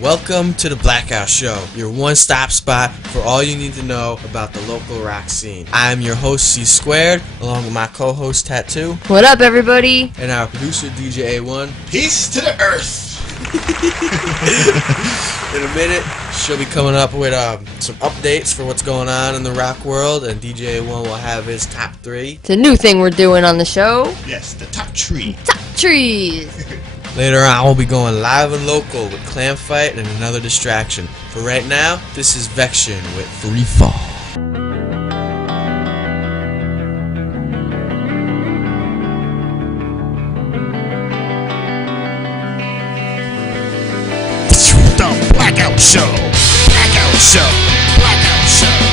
Welcome to the Blackout Show, your one-stop spot for all you need to know about the local rock scene. I am your host, C Squared, along with my co-host, Tattoo. What up, everybody? And our producer, DJ A1. Peace to the earth! In a minute, she'll be coming up with some updates for what's going on in the rock world, and DJ A1 will have his top 3. It's a new thing we're doing on the show. Yes, the top tree. Top trees! Later on, we'll be going live and local with Clam Fight and Another Distraction. For right now, this is Vection with Free Fall. The Blackout Show. Blackout Show. Blackout Show.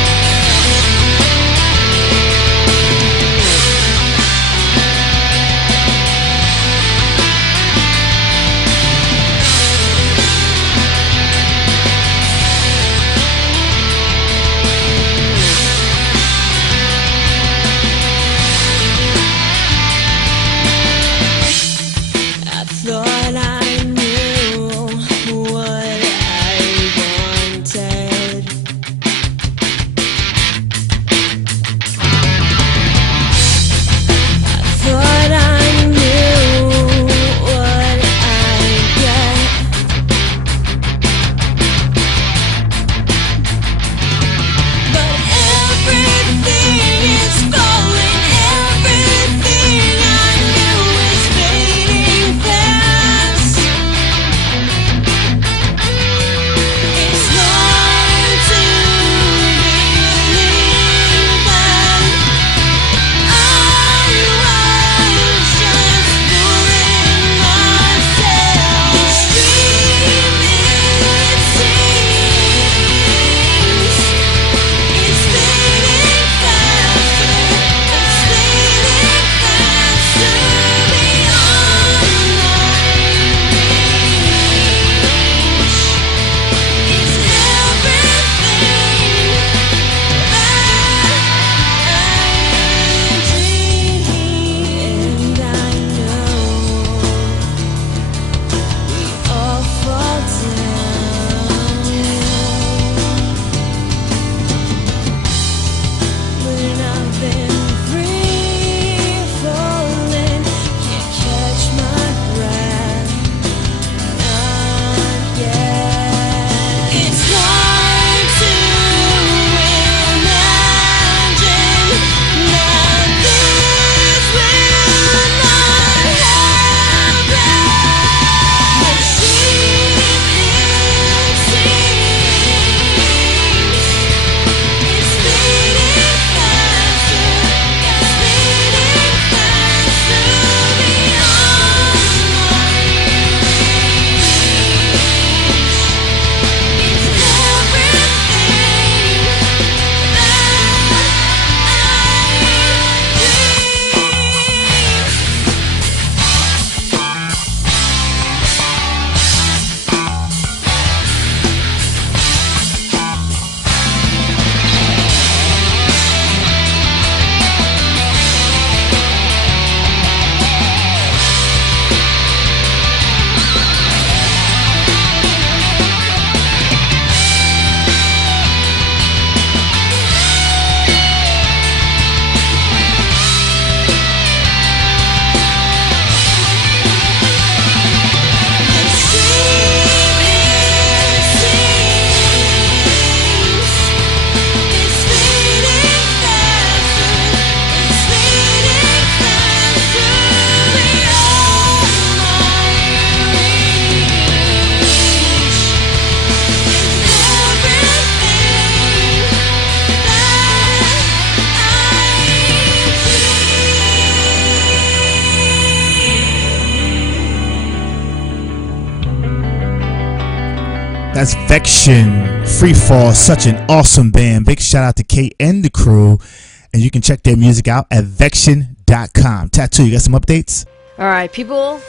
That's Vection, Free Fall, such an awesome band. Big shout out to Kate and the crew. And you can check their music out at vection.com. Tattoo, you got some updates? All right, people,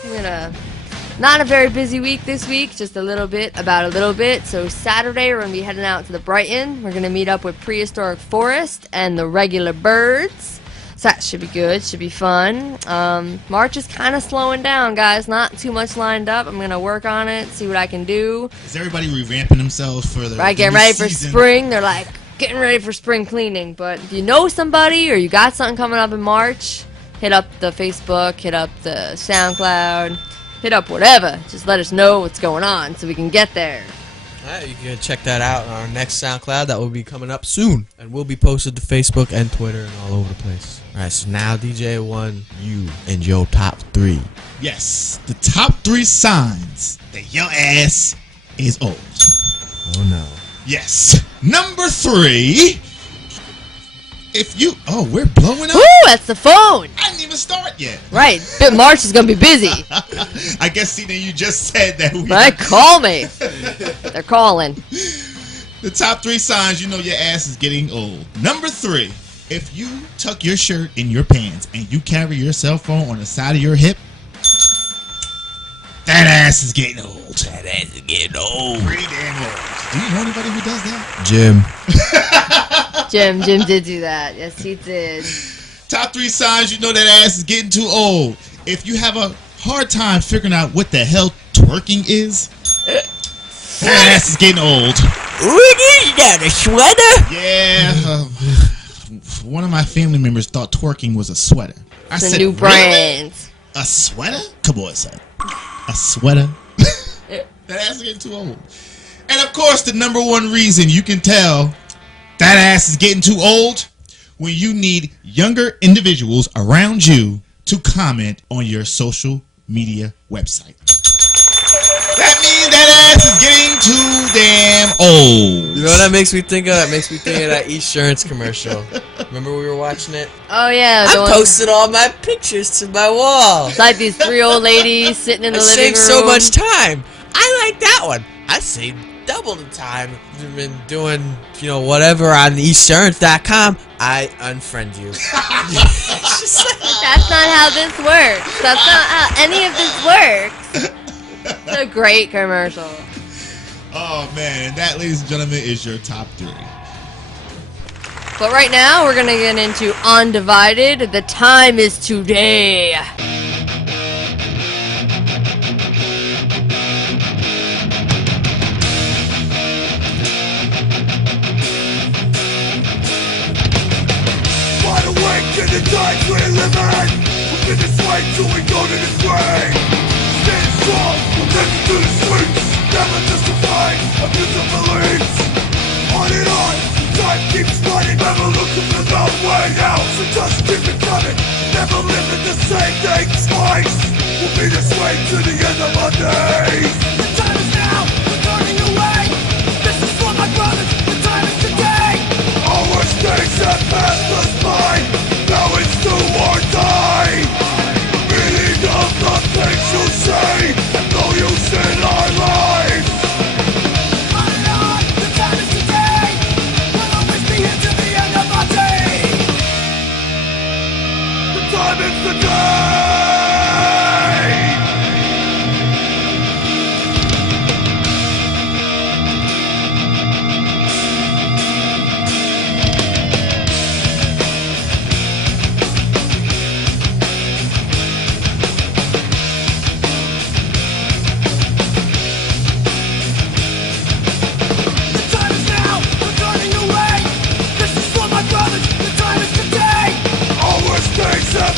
not a very busy week this week, just a little bit. So Saturday, we're going to be heading out to the Brighton. We're going to meet up with Prehistoric Forest and the Regular Birds. So that should be good. Should be fun. March is kind of slowing down, guys. Not too much lined up. I'm gonna work on it, see what I can do. Is everybody revamping themselves for the Right, getting ready for spring. They're like getting ready for spring cleaning. But if you know somebody or you got something coming up in March, hit up the Facebook, hit up the SoundCloud, hit up whatever. Just let us know what's going on so we can get there. Alright, you can check that out on our next SoundCloud that will be coming up soon. And will be posted to Facebook and Twitter and all over the place. Alright, so now DJ1, you and your top 3. Yes, the top 3 signs that your ass is old. Oh no. Yes. Number 3. If you... Oh, we're blowing up? Woo, that's the phone. I didn't even start yet. Right, March is going to be busy. I guess, see, then you just said that we... Right, call me. They're calling. The top 3 signs you know your ass is getting old. Number 3. If you tuck your shirt in your pants and you carry your cell phone on the side of your hip, that ass is getting old. That ass is getting old. Pretty damn old. Do you know anybody who does that? Jim. Jim did do that. Yes, he did. Top 3 signs you know that ass is getting too old. If you have a hard time figuring out what the hell twerking is, that ass is getting old. What is that, a sweater? Yeah. One of my family members thought twerking was a sweater. I It's a said, new brand. Really? A sweater? Come on, son. A sweater? That ass is getting too old. And of course, the number 1 reason you can tell that ass is getting too old, when you need younger individuals around you to comment on your social media website. That means that ass is getting too damn old. You know what that makes me think of? That makes me think of that Esurance commercial. Remember we were watching it? Oh, yeah. I posted all my pictures to my wall. It's like these 3 old ladies sitting in the It living room. saves so much time. I like that one. I saved double the time. I've been doing, whatever on Esurance.com. I unfriend you. That's not how this works. That's not how any of this works. It's a great commercial. Oh, man. And that, ladies and gentlemen, is your top 3. But right now, we're going to get into Undivided. The time is today. Wide awake in the times we live in. We've been this way till we go to the grave. Stand strong, we're living through the streets. Never justified, abuse of beliefs. On and on, time keeps running. Never looking for the way out. So just keep it coming. Never living the same thing twice. We'll be this way to the end of our days. The time is now, we're turning away. This is for my brothers, the time is today. Our worst days have passed us by. Now it's do or die. Meaning of the things you say, no use in our lives. On and on, the time is today. We'll always be here till the end of our days. The time is today.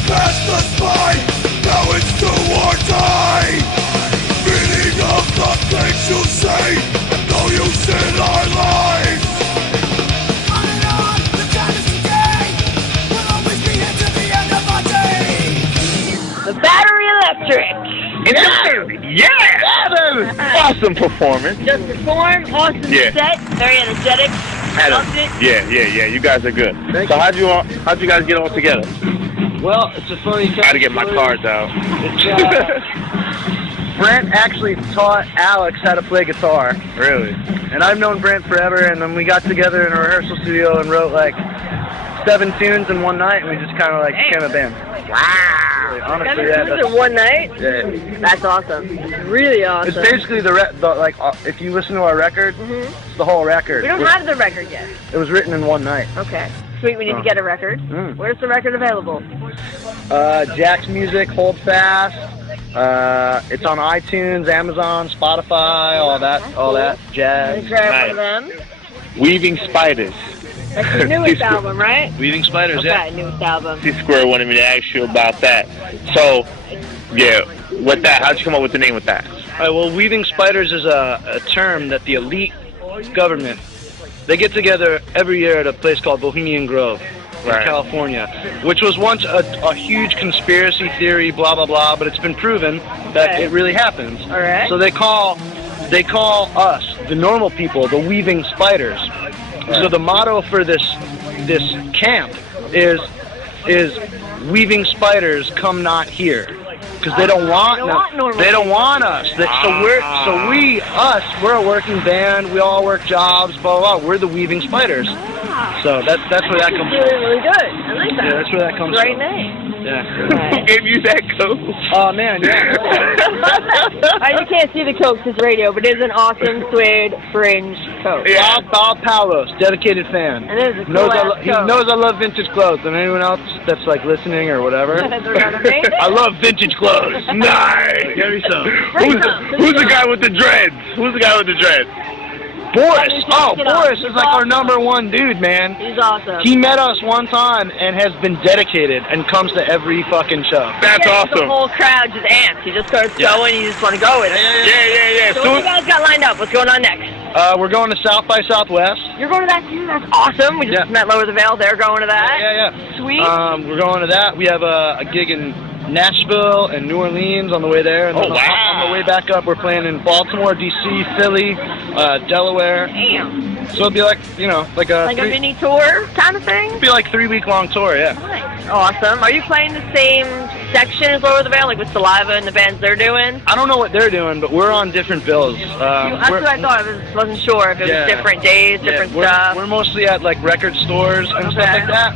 Passed us by, now it's do or die. Meaning of the things you say, no use in our lives. On and on, the time is today. We'll always be here to the end of our days. The Battery Electric. Yeah! Awesome performance. Just performed, awesome set, very energetic. Loved it. Yeah. You guys are good. So how'd you guys get on together? Well, it's a funny I had to get my cards out. Brent actually taught Alex how to play guitar. Really? And I've known Brent forever, and then we got together in a rehearsal studio and wrote like 7 tunes in one night, and we just kind of like became a band. Wow. Really, honestly, 7 yeah, tunes in one night? Yeah. That's awesome. Really awesome. It's basically if you listen to our record, it's the whole record. We don't have the record yet. It was written in one night. Okay. Sweet, we need to get a record. Where's the record available? Jack's Music, Hold Fast. It's on iTunes, Amazon, Spotify, all that jazz. Grab one of them. Weaving Spiders. That's your newest album, right? Weaving Spiders, Okay, newest album. C-Square wanted me to ask you about that. So, yeah, with that, how'd you come up with the name with that? All right, well, Weaving Spiders is a term that the elite government, they get together every year at a place called Bohemian Grove in California, which was once a huge conspiracy theory, blah, blah, blah, but it's been proven that it really happens. All right. So they call us, the normal people, the Weaving Spiders. So the motto for this camp is Weaving Spiders come not here, because they don't want us. We're a working band. We all work jobs. Blah blah. Blah. We're the Weaving Spiders. So that's where that comes from. Really good. I like that. Yeah, that's where that comes Great from. name. Yeah. Who gave you that coat? Oh man, yeah. You can't see the coat 'cause it's radio, but it is an awesome suede fringe coat. Yeah. Bob Palos, dedicated fan. And it is a cool He coat. knows I love vintage clothes. And anyone else that's like listening or whatever, They're gonna make it. I love vintage clothes. Nice. Give me some. Who's the guy with the dreads? Who's the guy with the dreads? Boris. Oh, Get off. Boris is like our #1 dude, man. He's awesome. He met us one time and has been dedicated and comes to every fucking show. That's The awesome. whole crowd just amps. He just starts going. You just want to go with it. Yeah. So what you guys got lined up? What's going on next? We're going to South by Southwest. You're going to that too? That's awesome. We just met Lower the Veil. They're going to that. Yeah. Sweet. We're going to that. We have a gig in Nashville and New Orleans on the way there. And Oh, then wow. on the way back up, we're playing in Baltimore, D.C., Philly, Delaware. Damn. So it'll be like, like a Like a mini tour kind of thing? it'll be like 3-week-long tour, yeah. Nice. Awesome. Are you playing the same section as Lower the Veil, like with Saliva and the bands they're doing? I don't know what they're doing, but we're on different bills. That's what I thought. I wasn't sure if it was different days, different stuff. We're mostly at like record stores and stuff like that.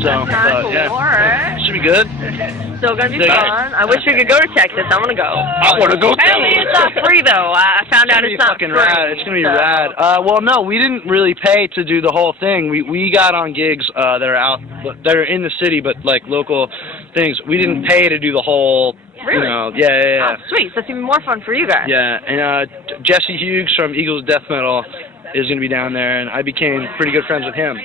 So, That's cool. yeah. All right. Should be good. Still gonna be Dig it. fun. I wish we could go to Texas. I want to go. I want to go Apparently it's not free though. I found out It's it's not fucking free. rad. It's gonna be So- rad. Well, no, we didn't really pay to do the whole thing. We got on gigs that are in the city, but like local things. We didn't pay to do the whole. Really? Yeah. Oh, sweet. So that's even more fun for you guys. Yeah, and Jesse Hughes from Eagles Death Metal is gonna be down there, and I became pretty good friends with him.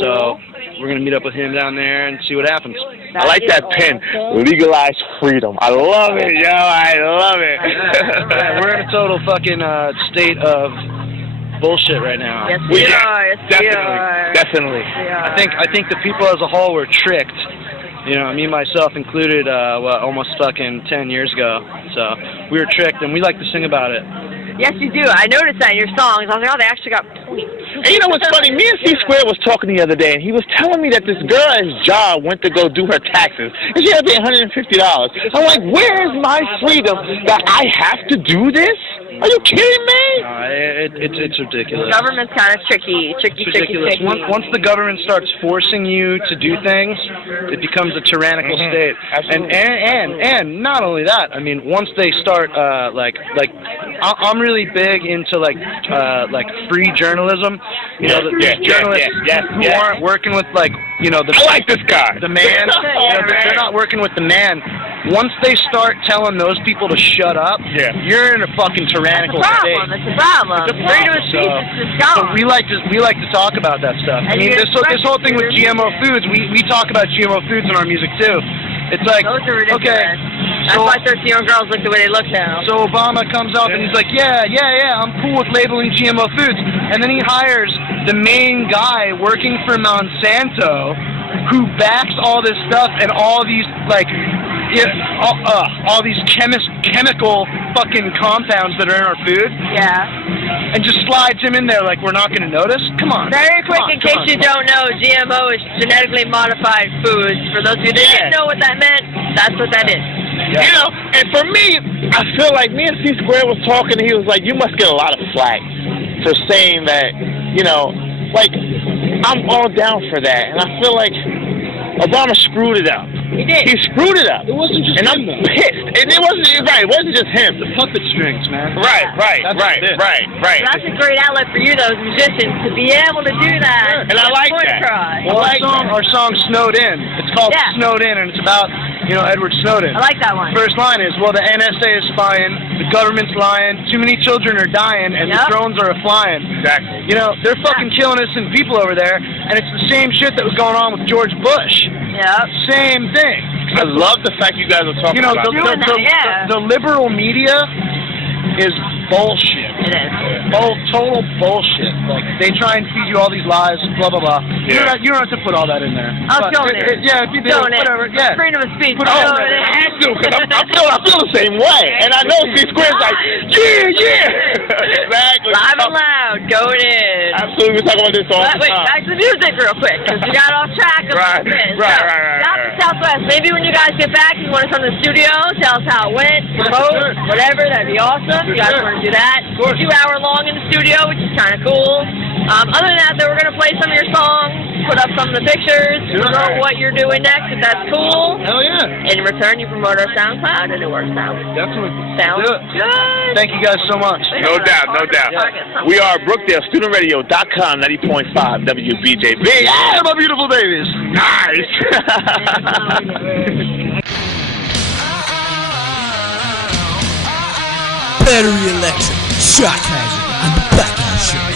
So we're gonna meet up with him down there and see what happens. I like that pen. Legalize freedom. I love it, yo. I love it. Yeah, we're in a total fucking state of bullshit right now. Yes, we are. Yes, we are. Definitely. I think the people as a whole were tricked. Me myself included, almost fucking 10 years ago. So we were tricked, and we like to sing about it. Yes, you do. I noticed that in your songs. I was like, oh, they actually got points. And you know what's funny? Me and C-Square was talking the other day, and he was telling me that this girl at his job went to go do her taxes, and she had to pay $150. I'm like, where is my freedom that I have to do this? Are you kidding me? It's ridiculous. The government's kind of tricky. It's ridiculous. Once the government starts forcing you to do things, it becomes a tyrannical state. Absolutely. And not only that, I mean, once they start I'm really big into like free journalism. Journalists who aren't working with I like this guy. The man. They're not working with the man. Once they start telling those people to shut up, you're in a fucking tyrannical state. It's a problem. Freedom of speech is just gone. So we like to talk about that stuff. I mean, this whole thing with GMO foods, we talk about GMO foods in our music too. It's like, those are ridiculous. okay, That's why 13-year-old girls look the way they look now. so Obama comes up and he's like, yeah, I'm cool with labeling GMO foods. And then he hires the main guy working for Monsanto who backs all this stuff and all these, all these chemical fucking compounds that are in our food. Yeah. And just slides him in there like we're not going to notice? Come on. Very quick, in case you don't know, GMO is genetically modified foods. For those of you that didn't know what that meant, that's what that is. Yeah. You know, and for me, I feel like me and C-Square was talking, and he was like, you must get a lot of flack for saying that, I'm all down for that. And I feel like Obama screwed it up. He did. He screwed it up. It wasn't just and him, I'm though. pissed. And it wasn't just him. The puppet strings, man. Right. That's a great outlet for you, though, as musicians, to be able to do that. And I like Point that. across. Well, I like our song Snowed In. It's called Yeah. Snowed In, and it's about, Edward Snowden. I like that one. First line is, well, the NSA is spying, the government's lying, too many children are dying, and the Yep. drones are flying. Exactly. They're fucking killing innocent people over there, and it's the same shit that was going on with George Bush. Yep. Same thing. I love the fact you guys are talking about that. The liberal media is bullshit. It is. Total bullshit. Like, they try and feed you all these lies, blah, blah, blah. Yeah. You don't have to put all that in there. I'll But show it. Yeah, if you do, whatever. Yeah. Freedom of speech. Put Oh, all Show that it. in. I have to, because I feel the same way. And I know C-Square's like, yeah. Exactly. Live and loud, going in. Absolutely, we talk about this all the Wait, time. back to the music real quick, because we got off track a Right, little bit. right. South to Southwest. Maybe when you guys get back, you want to come to the studio, tell us how it went, promote, whatever. That'd be awesome. You guys want to do that? 2-hour long in the studio, which is kind of cool. Other than that, though, we're going to play some of your songs, put up some of the pictures, promote what you're doing next, if that's cool. Hell yeah. And in return, you promote our SoundCloud, and it works out. Definitely. Sounds Do it. good. Thank you guys so much. No doubt. We are Brookdale, StudentRadio.com, 90.5 WBJB. Yeah, my beautiful babies. Nice. Battery Electric, Shock Hazard, and the Blackout Show.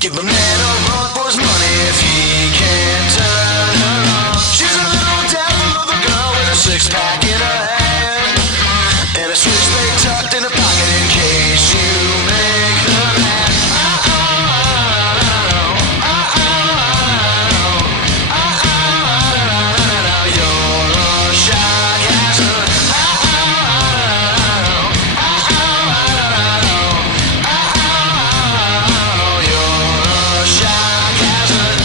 Give a man a run for his money if he can't turn her on. She's a little devil of a girl with a six-pack in her hand and a switchblade tucked in her pocket in case you make her mad. Now you're a shock hazard.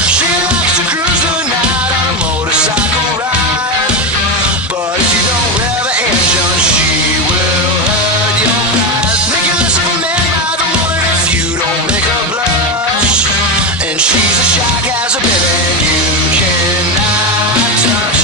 She likes to cruise the night on a motorcycle ride, but if you don't rev an engine, she will hurt your pride. Make you less of a man by the morning if you don't make her blush. And she's a shock hazard, baby, and you cannot touch.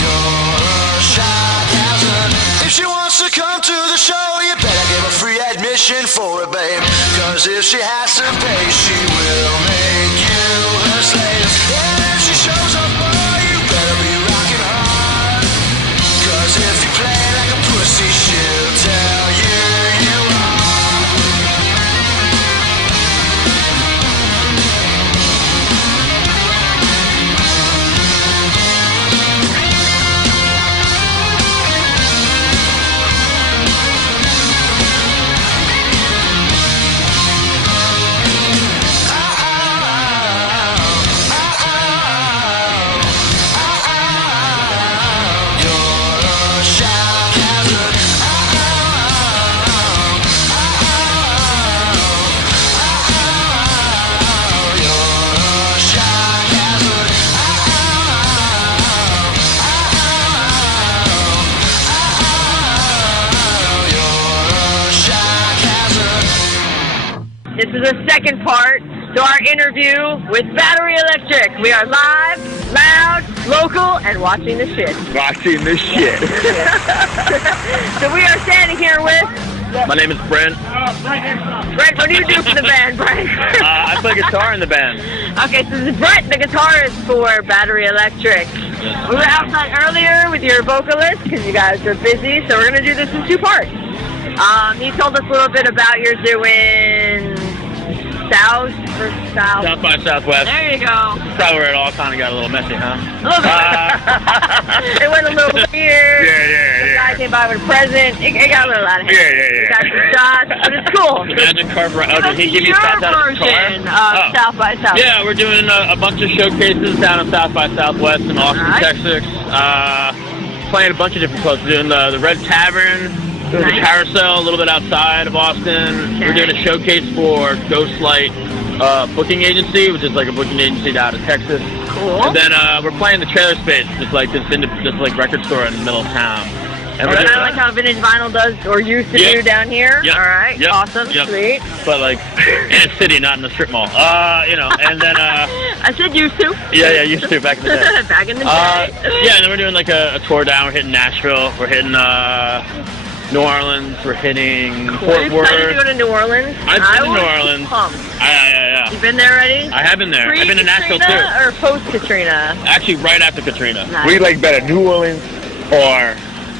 You're a shock hazard. If she wants to come to the show, you better give her free admission for it, babe. Cause if she has to pay, she will make you her slave. And if she shows up, boy, you better be rocking hard. Cause if you play like a pussy, she'll tell you you are. This is the second part to our interview with Battery Electric. We are live, loud, local, and watching the shit. Watching this shit. So we are standing here with My name is Brent. Brent. What do you do for the band, Brent? I play guitar in the band. Okay, so this is Brent, the guitarist for Battery Electric. We were outside earlier with your vocalist because you guys are busy, so we're going to do this in 2 parts. You told us a little bit about your doing South versus South. South by Southwest. There you go. Probably where it all kind of got a little messy, huh? A little bit. It went a little weird. Yeah. The guy came by with a present. It got a little out of hand. Yeah. We got some shots, but it's cool. Magic Carver. Oh, did he give you your shots out of his car? version of South by Southwest. Yeah, we're doing a bunch of showcases down in South by Southwest in Austin, Nice. Texas. Playing a bunch of different clubs. We're doing the Red Tavern, doing the Nice. Carousel a little bit outside of Austin. Okay. We're doing a showcase for Ghostlight Booking Agency, which is like a booking agency down in Texas. Cool. And then we're playing the Trailer Space, just like this like record store in the middle of town. And we're Kind doing of like how Vintage Vinyl does or used to Yeah. do down here. Yep. All right. Yep. Awesome. Yep. Sweet. but like in a city, not in a strip mall. And then I said used to. yeah, used to back in the day. Back in the day. Yeah, and then we're doing like a tour down. We're hitting Nashville. We're hitting New Orleans. We're hitting Are Fort you excited to Worth. go to New Orleans? I've been to New was Orleans. pumped. Yeah. You been there already? I have been there. I've been to Nashville too. Pre-Katrina or post-Katrina? Actually, right after Katrina. Nice. What do you like better, New Orleans or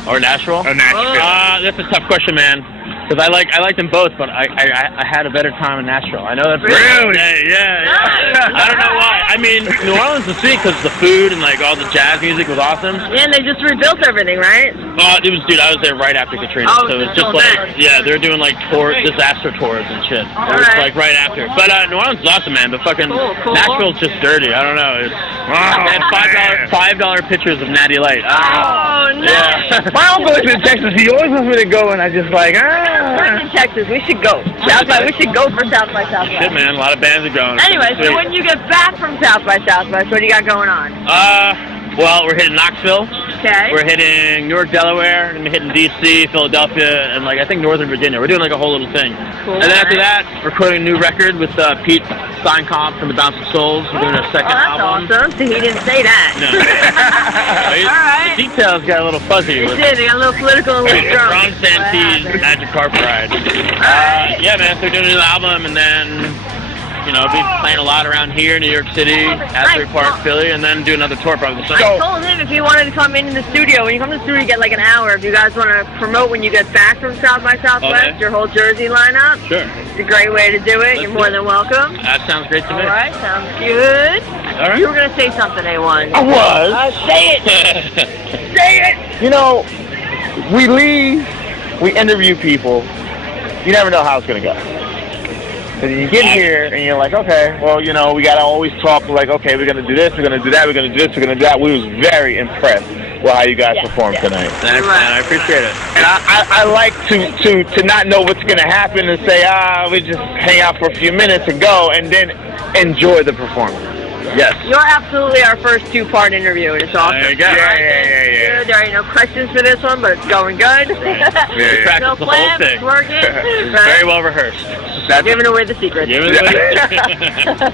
Or Nashville? Nashville? That's a tough question, man. Because I like them both, but I had a better time in Nashville. I know that's Really? Yeah. Nice. I don't know why. I mean, New Orleans was sweet because the food and like all the jazz music was awesome. Yeah, and they just rebuilt everything, right? Dude, I was there right after Katrina, Oh, so it was so just like, nice. yeah, they're doing like disaster tours and shit. It was Alright. like right after. But New Orleans is awesome, man. But fucking Cool. Nashville's just dirty. I don't know. It's $5 pictures of Natty Light. Oh, nice. Yeah. My uncle lives in Texas. He always wants me to go, and I just like, We're in Texas. We should go. South by. We should go for South by Southwest. Shit, man. A lot of bands are going. Anyway, Sweet. so when you get back from South by Southwest, what do you got going on? Well, we're hitting Knoxville. Okay. We're hitting Newark, Delaware, and we're hitting D.C., Philadelphia, and like I think Northern Virginia. We're doing like a whole little thing. Cool. And then after that, we're recording a new record with Pete Steinkamp from the Bouncing Souls. We're doing a second Oh, that's album. awesome. So he didn't say that. No. All right. The details got a little fuzzy. He with did. They got a little political and a little drunk. Ron Santee's Magic Carpet Ride. Yeah, man. So we're doing a new album, and then be playing a lot around here, New York City, Asbury Park, Philly, and then do another tour probably. I told him if he wanted to come in the studio, when you come to the studio, you get like an hour. If you guys want to promote when you get back from South by Southwest, Okay. your whole Jersey lineup, Sure. it's a great way to do it. You're more than welcome. That sounds great to me. All right, sounds good. All right. You were going to say something, A1. I was. Say it. Say it. You know, we leave, we interview people. You never know how it's gonna go. So you get here and you're like, okay, well, we gotta always talk like, okay, we're gonna do this, we're gonna do that, we're gonna do this, we're gonna do that. We was very impressed with how you guys performed tonight. Thanks, man. I appreciate it. And I like to not know what's gonna happen and say, we just hang out for a few minutes and go, and then enjoy the performance. Yes. You're absolutely our first two-part interview, and it's awesome. There you go. Yeah. Good. There ain't no questions for this one, but it's going good. Practice No the whole plan, thing. it's working. Very well rehearsed. Giving away the secret. Give it away.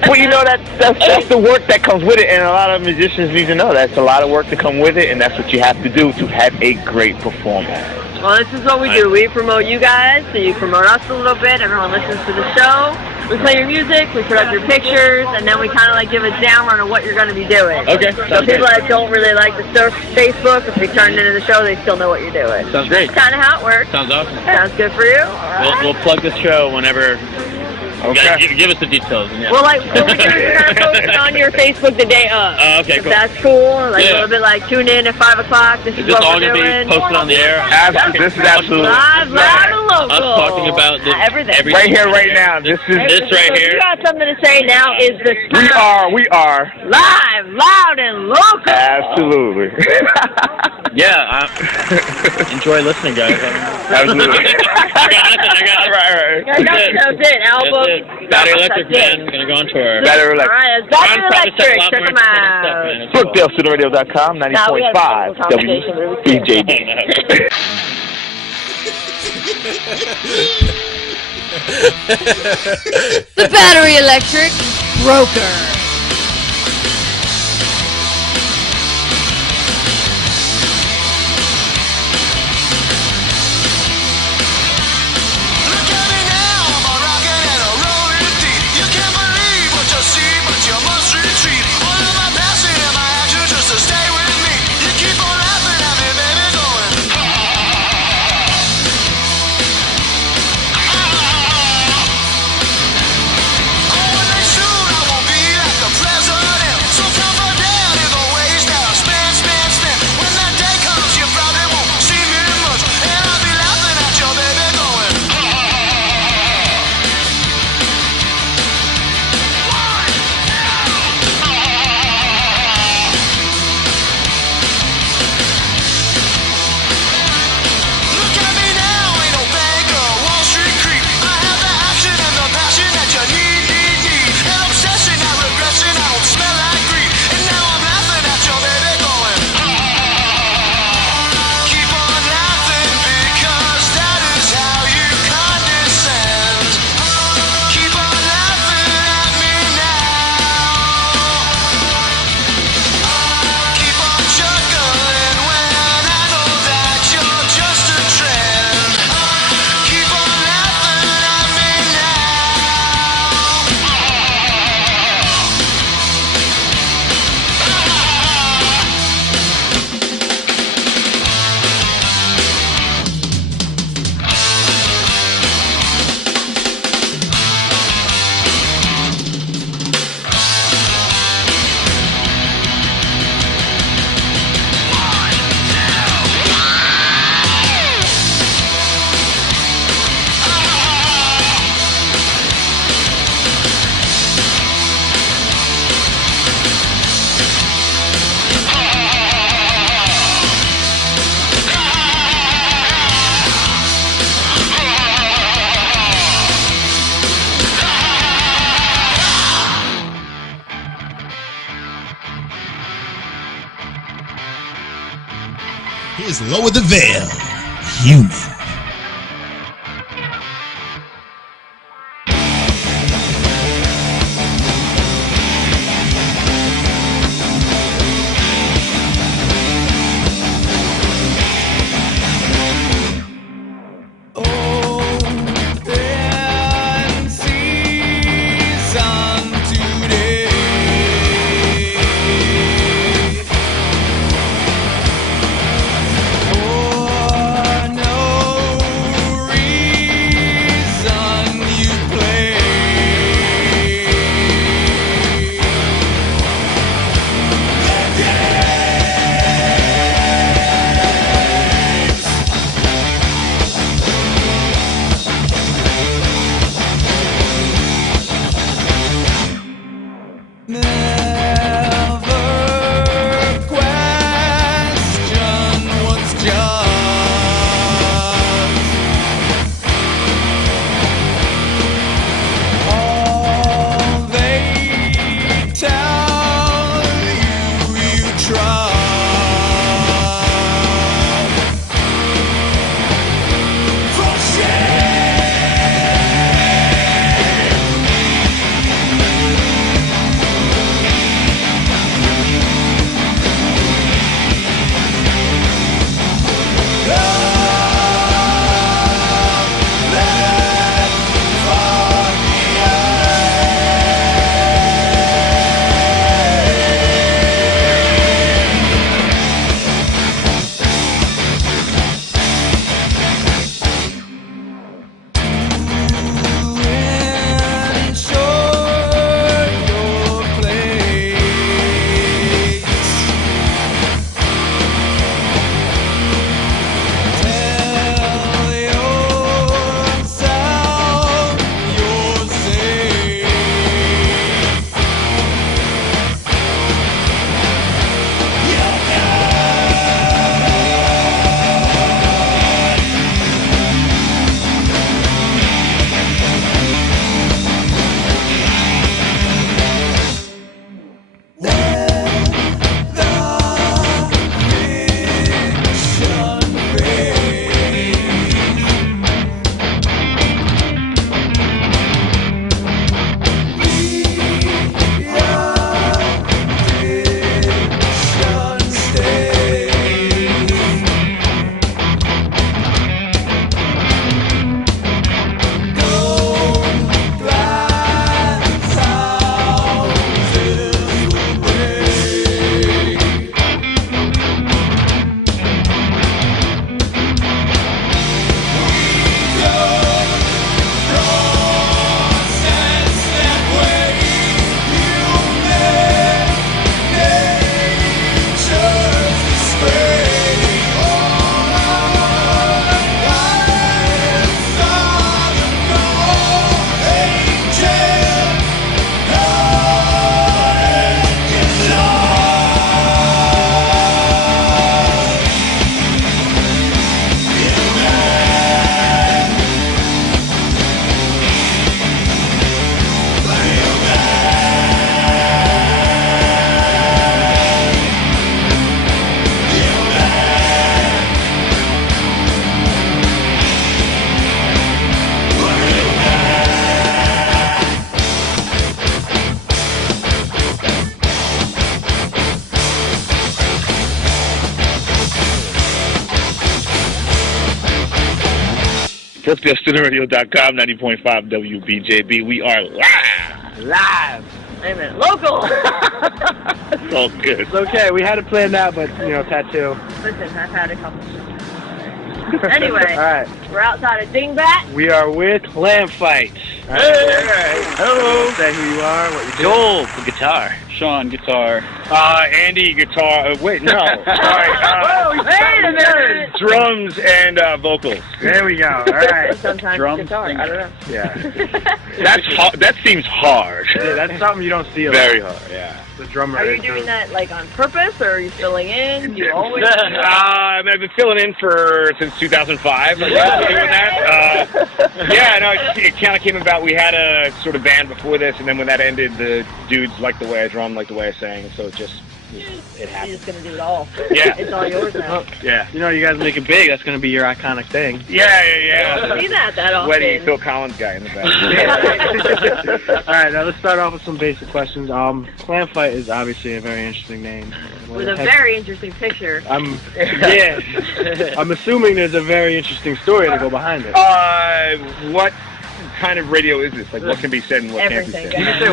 Well, that's the work that comes with it, and a lot of musicians need to know that's a lot of work to come with it, and that's what you have to do to have a great performance. Well, this is what we do. We promote you guys, so you promote us a little bit. Everyone listens to the show. We play your music, we put up your pictures, and then we kind of like give a download of what you're going to be doing. Okay. So people that don't really like the Facebook, if we turn it into the show, they still know what you're doing. Sounds great. That's kind of how it works. Sounds awesome. Sounds good for you? All right. We'll plug this show whenever. Okay. Give us the details. Yeah. Well, like, what we're going to post it on your Facebook the day of. Oh, okay, If cool. that's cool. Like, Yeah. a little bit like, tune in at 5 o'clock. This is Is this what all we're going to doing. be posted on the air? This is absolutely Live, loud, and local. Us talking about this, Everything. right here, right now. This is This right So if here. you got something to say now is the time. we are Live, loud, and local. absolutely. Yeah. Enjoy listening, guys. Absolutely. I got nothing. Right. I got you, that's it. Album. That's it. Battery Electric That's it. Band going to go on tour. Better All like right, that's Battery Ron probably said a Electric. lot Check more them interesting out. stuff, man. BrookdaleStudentRadio.com, Now we have a 90.5 conversation, but we can't. WBJD. The Battery Electric Broker. Look at me now, I'm a rockin' and a rollin' deep. You can't believe what you see, but you must retreat. All of my passion and my action just to stay with me. You keep on laughing at me, baby, going. Here's Lower the Veil, Human. FlipTheStudentRadio.com, 90.5 WBJB. We are live. Wait a minute. Local! It's all good. It's okay. We had it planned out, but, tattoo. Listen, I've had a couple. Anyway, All right. we're outside of Dingbat. We are with Lamb Fight. Hey! Hello! Say who you are, what you do. Joel, the guitar. Sean, guitar. Andy, guitar. Wait, no. Sorry. Wait a minute! Drums and vocals. There we go. All right. Sometimes Drums, guitar. I don't know. Yeah. That seems hard. Yeah, that's something you don't see a lot. Very hard, yeah. The drummer. Are you doing that like on purpose, or are you filling in? Do you always? I've been filling in since 2005. Doing that. It kind of came about. We had a sort of band before this, and then when that ended, the dudes liked the way I drummed, liked the way I sang, so it just it happens. You're just gonna do it all. Yeah. It's all yours now. Yeah. You know, you guys make it big. That's going to be your iconic thing. Yeah. See that often. Sweaty Phil Collins guy in the back. All right, now let's start off with some basic questions. Clam Fight is obviously a very interesting name. With a very interesting picture. I'm assuming there's a very interesting story to go behind it. What kind of radio is this? Like, what can be said and what Everything. can't be said? You can say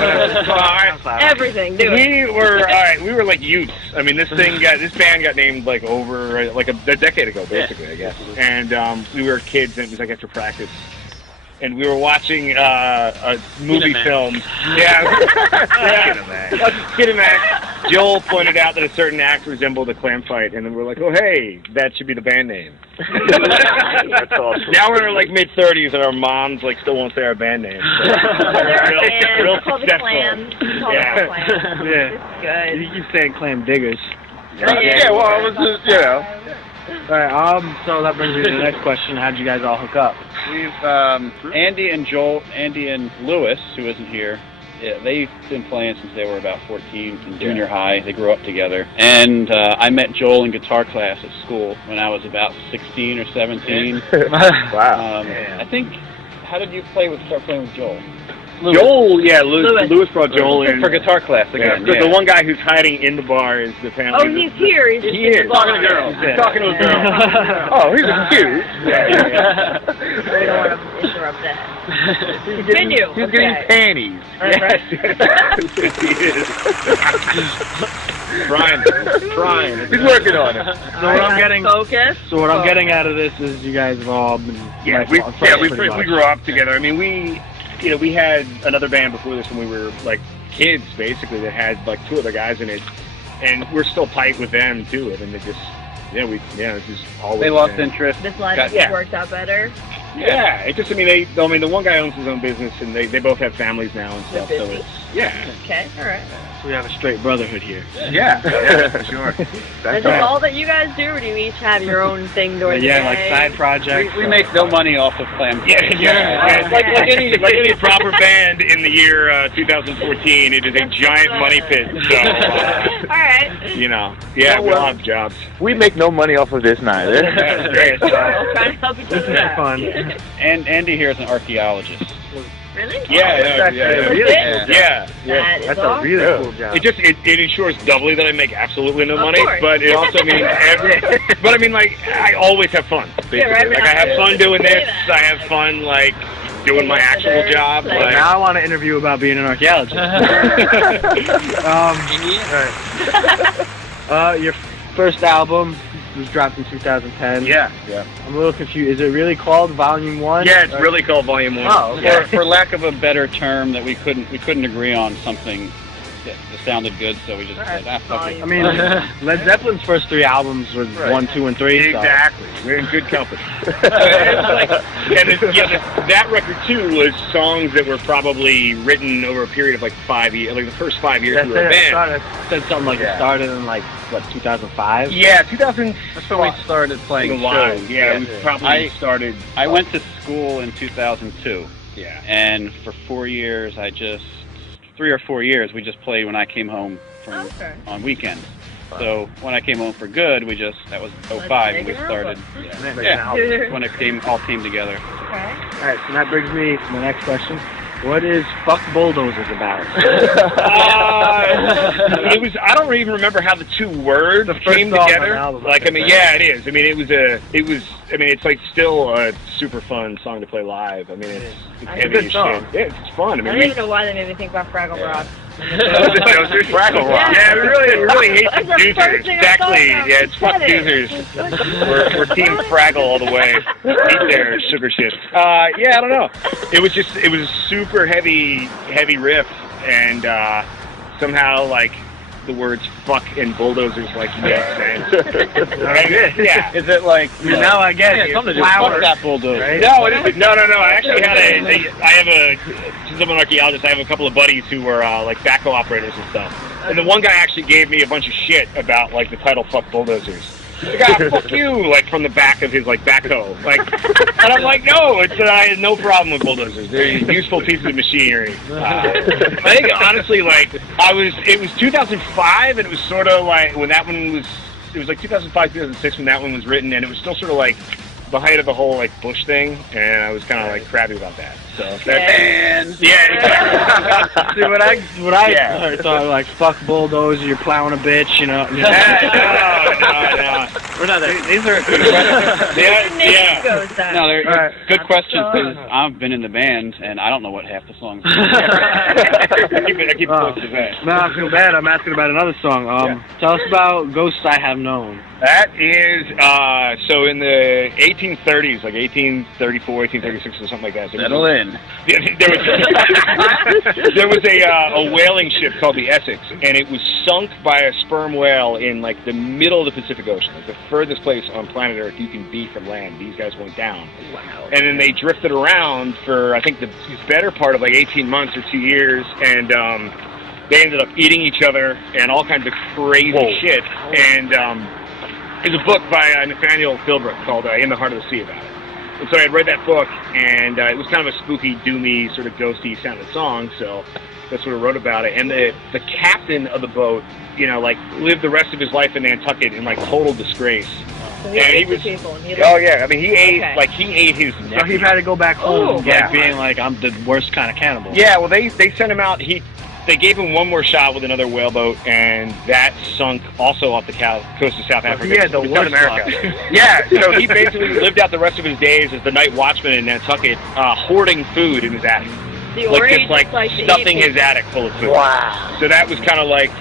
whatever. Everything. Do it. We were like youths. I mean, this band got named like over like a decade ago, basically, I guess. And we were kids, and it was like after practice. And we were watching a movie film. Yeah. Skinamax. Joel pointed out that a certain act resembled a Clam Fight, and then we're like, oh, hey, that should be the band name. That's awesome. Now we're in our like mid-30s, and our moms like still won't say our band name. So. real successful. Yeah. It's good. You keep saying Clam Diggers. Yeah, well, it was just, you know. All right, so that brings me to the next question. How'd you guys all hook up? We've Andy and Lewis, who isn't here. Yeah, they've been playing since they were about 14 in junior high. They grew up together. And I met Joel in guitar class at school when I was about 16 or 17. Wow. I think, how did you start playing with Joel? Lewis brought Joel in. For guitar class again. Because the one guy who's hiding in the bar is the family. Oh, he's here. He's just He is. Talking to girls. Talking to a girl. Oh, he's cute. We don't want to interrupt that. Continue. He's getting panties. Right. Trying. He's working on it. So what I'm getting, Focus. what I'm getting out of this is you guys have all been We pretty much. grew up together. I mean, we had another band before this when we were like kids, basically, that had like two other guys in it, and we're still tight with them too. I mean, it's just always. They lost interest. This line worked out better. Yeah, it just, the one guy owns his own business, and they both have families now and stuff, so it's, Okay, all right. So we have a straight brotherhood here. Yeah, for sure. Is this all that you guys do, or do you each have your own thing during the day? Like side projects. We make no money off of Clam Fight. It's like any proper band in the year 2014, it is a giant money pit, so, all right. we all have jobs. We make no money off of this neither. That's great. We'll try to help each other out. Fun. And Andy here is an archaeologist. Really? Yeah. That's a really cool job. It ensures doubly that I make absolutely no money, course. but it also means I always have fun. Basically. Yeah, right. Like I have fun doing this. I have fun like doing my actual job. Like, Now I want to interview about being an archaeologist. Your first album was dropped in 2010. yeah. I'm a little confused. Is it really called Volume 1? Yeah, it's really called Volume 1. Oh, okay. For lack of a better term, that we couldn't agree on something that sounded good, so we just said, fuck it. I mean, Led Zeppelin's first 3 albums were 1, 2, and 3. Exactly. We're in good company. That record too was songs that were probably written over a period of like 5 years, like the first 5 years we were a band. It said something like it started in 2005? Yeah, 2000. That's when we started playing live. shows. Yeah, we probably started. I went to school in 2002. Yeah. And for 3 or 4 years, we just played when I came home on weekends. So when I came home for good, that was 05, and we started. When it all came together. Okay. All right, so that brings me to the next question. What is Fuck Bulldozers about? It was. I don't even remember how the two words came together. It is. I mean, it's like still a super fun song to play live. I mean, it's heavy as shit. Yeah, it's fun. I don't even know why they made me think about Fraggle Rock. Fraggle Rock. Yeah, we really hate the doozers. Exactly. Yeah, it's fuck doozers. We're Team Fraggle all the way. Eat their sugar shit. I don't know. It was a super heavy riff, and somehow like the words fuck and bulldozers like make sense. Yeah. Is it like now I get it. Something to fuck that bulldozer? Right? No, it isn't. No. I actually since I'm an archaeologist, I have a couple of buddies who were like backhoe operators and stuff. And the one guy actually gave me a bunch of shit about like the title "Fuck Bulldozers." the guy, fuck you, like from the back of his like backhoe, like, and I'm like, no, I had no problem with bulldozers. They're useful pieces of machinery. I think honestly, like, it was 2005, and it was sort of like when that one was. It was like 2005, 2006 when that one was written, and it was still sort of like the height of the whole like Bush thing, and I was kind of like crabby about that. So Man. exactly. See, when I thought like fuck bulldozer, you're plowing a bitch, you know. No. We're not there. These are good questions. No, they're good questions because I've been in the band and I don't know what half the songs are. I keep close to that. No, I feel bad. I'm asking about another song. Tell us about Ghosts I Have Known. That is, so in the 1830s, like 1834, 1836 or something like that. Settle in. There was a whaling ship called the Essex, and it was sunk by a sperm whale in like the middle of the Pacific Ocean, like the furthest place on planet Earth you can be from land. These guys went down. Wow. And then they drifted around for, I think, the better part of like 18 months or 2 years, and they ended up eating each other and all kinds of crazy shit. And there's a book by Nathaniel Philbrook called In the Heart of the Sea about it. And so I had read that book, and it was kind of a spooky, doomy, sort of ghosty sounding song, so that's what I wrote about it. And the captain of the boat, you know, like, lived the rest of his life in Nantucket in, like, total disgrace. So he ate the people. And he ate his nephew. So he had to go back home, being like, I'm the worst kind of cannibal. Yeah, well, they sent him out. They gave him one more shot with another whaleboat, and that sunk also off the coast of South Africa. Yeah, the worst America. Yeah, so he basically lived out the rest of his days as the night watchman in Nantucket, hoarding food in his attic. Like stuffing his attic full of food. Wow. So that was kind of like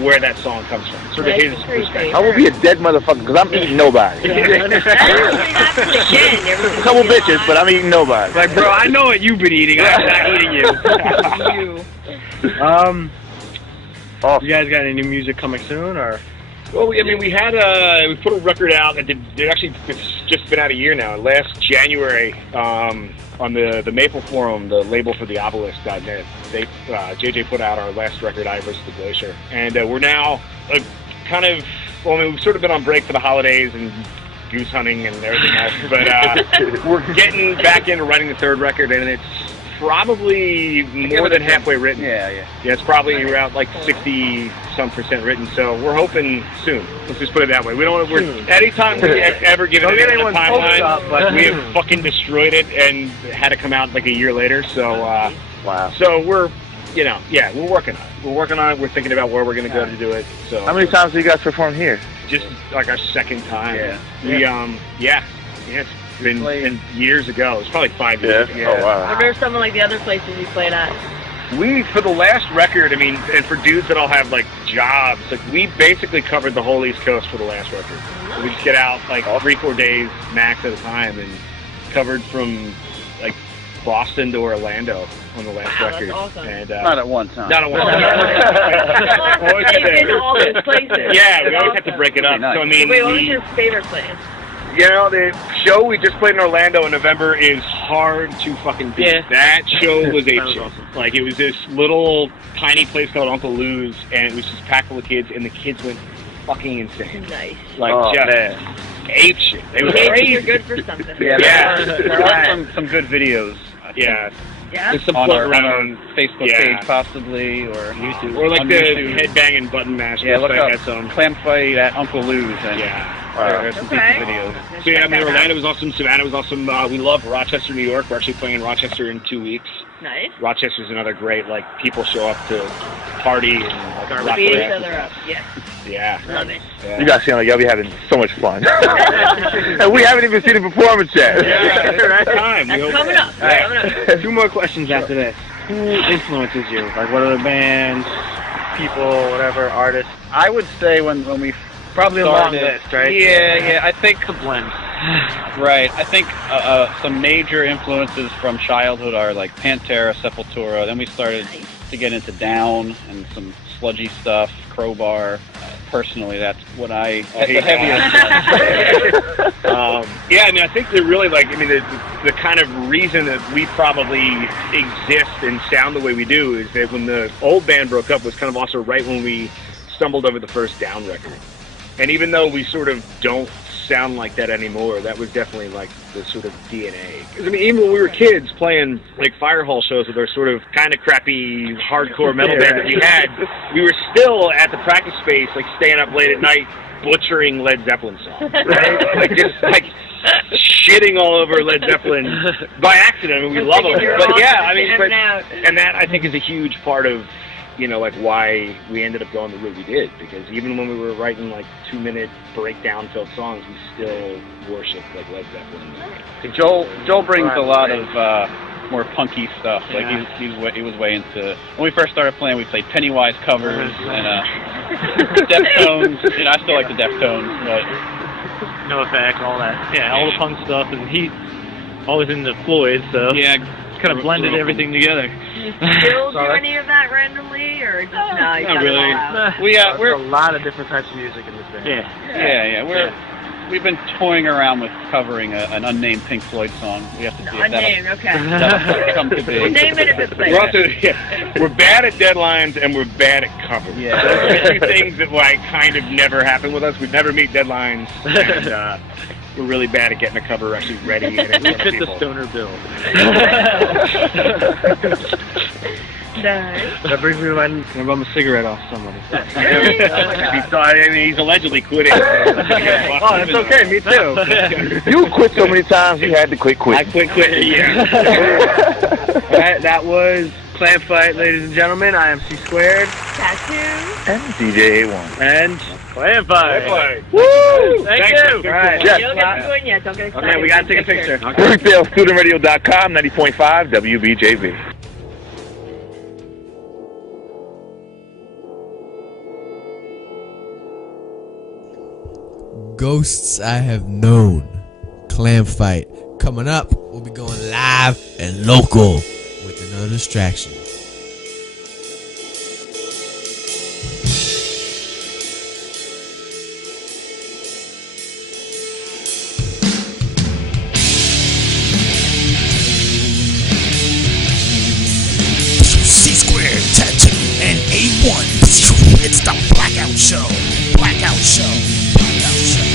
where that song comes from. Sort of his perspective. I will be a dead motherfucker because I'm eating nobody. A couple bitches, but I'm eating nobody. Like, bro, I know what you've been eating. I'm not eating you. You guys got any new music coming soon, or? Well, we had we put a record out that it's just been out a year now. Last January, on the Maple Forum, the label for the Obelisk.net, JJ put out our last record, I vs. the Glacier, and we're now we've sort of been on break for the holidays and goose hunting and everything else, but we're getting back into writing the third record, and it's probably more than halfway written. Yeah, it's probably around like 60-some% written. So we're hoping soon. Let's just put it that way. We don't. Anytime we ever give it a timeline, we have fucking destroyed it and had it come out like a year later. So wow. So we're, we're working on it. We're working on it. We're thinking about where we're gonna go to do it. So how many times do you guys perform here? Just like our second time. It's been years ago. It's probably 5 years ago. Oh, wow. What are some of like the other places you played at? For the last record, and for dudes that all have like jobs, like we basically covered the whole East Coast for the last record. Nice. We just get out like 3-4 days max at a time and covered from like Boston to Orlando on the last record. That's awesome. And, not at one time. Not at one time. You've been to all those places. Yeah, we always have to break it up. Nice. So wait, what was your favorite place? The show we just played in Orlando in November is hard to fucking beat. Yeah. That show was awesome. Like, it was this little tiny place called Uncle Lou's, and it was just packed full of kids, and the kids went fucking insane. Nice. Like, ape shit. It was crazy. You're good for something. There are some good videos. Yeah. There's some on our Facebook page, possibly, or YouTube. Or like the headbanging button mash. Yeah, look up Clam Fight at Uncle Lou's. And there's some decent videos. So Orlando was awesome. Savannah was awesome. We love Rochester, New York. We're actually playing in Rochester in 2 weeks. Nice. Rochester's another great, like, people show up to party and like, beat each other up. Yeah. Love it. You guys seem like y'all be having so much fun. And we haven't even seen the performance yet. Yeah, it's time. That's coming up. Coming up. 2 more questions after this. Who influences you? Like, what other bands, people, whatever, artists? I would say when we probably a long list, right? Yeah. I think the blend. Right. I think some major influences from childhood are like Pantera, Sepultura. Then we started to get into Down and some sludgy stuff, Crowbar. Personally, that's what the heaviest. I think they're really like, the kind of reason that we probably exist and sound the way we do is that when the old band broke up was kind of also right when we stumbled over the first Down record. And even though we sort of don't sound like that anymore, that was definitely like the sort of DNA. 'Cause, I mean, even when we were kids playing like fire hall shows with our sort of kind of crappy hardcore metal band that we had, we were still at the practice space, like staying up late at night, butchering Led Zeppelin songs, right? Like just like shitting all over Led Zeppelin by accident. I mean, we love them, but yeah, I mean, and that I think is a huge part of, you know, like why we ended up going the route we did, because even when we were writing like 2-minute breakdown filled songs, we still worshiped like Led Zeppelin. Joel brings a lot of more punky stuff. Like he was way into, when we first started playing, we played Pennywise covers and Deftones. You know, I still like the Deftones, but No Effect, all that. Yeah, all the punk stuff, and he always into Floyd, so yeah, kind of blended everything together. Do you still do any of that randomly, or just no? Not really. We're a lot of different types of music in this band. Yeah. We've been toying around with covering an unnamed Pink Floyd song. We have to see if Unnamed, okay. that'll come to be. Name it if it's like We're also, we're bad at deadlines and we're bad at covers. Yeah. Those are the two things that like kind of never happen with us. We never meet deadlines, and we're really bad at getting a cover actually ready. And We fit the stoner bill. Nice. That brings me to my bum a cigarette off somebody. I mean, he's allegedly quitting. Oh, that's okay. Me too. You quit so many times, you had to quit I quitting. quit. Yeah. Alright, that was Clam Fight, ladies and gentlemen. I am C Squared. Tattoo. And DJ A1. And Clam Fight. Woo! Thank you. All right. Yes. You don't get to go in yet. Don't get excited. Okay, we gotta take a picture. StudentsRadio.com, 90.5 WBJB. Ghosts I Have Known. Clam Fight. Coming up, we'll be going live and local with another distraction. C-Squared, Tattoo, and A1. It's the Blackout Show. Blackout Show. Blackout Show.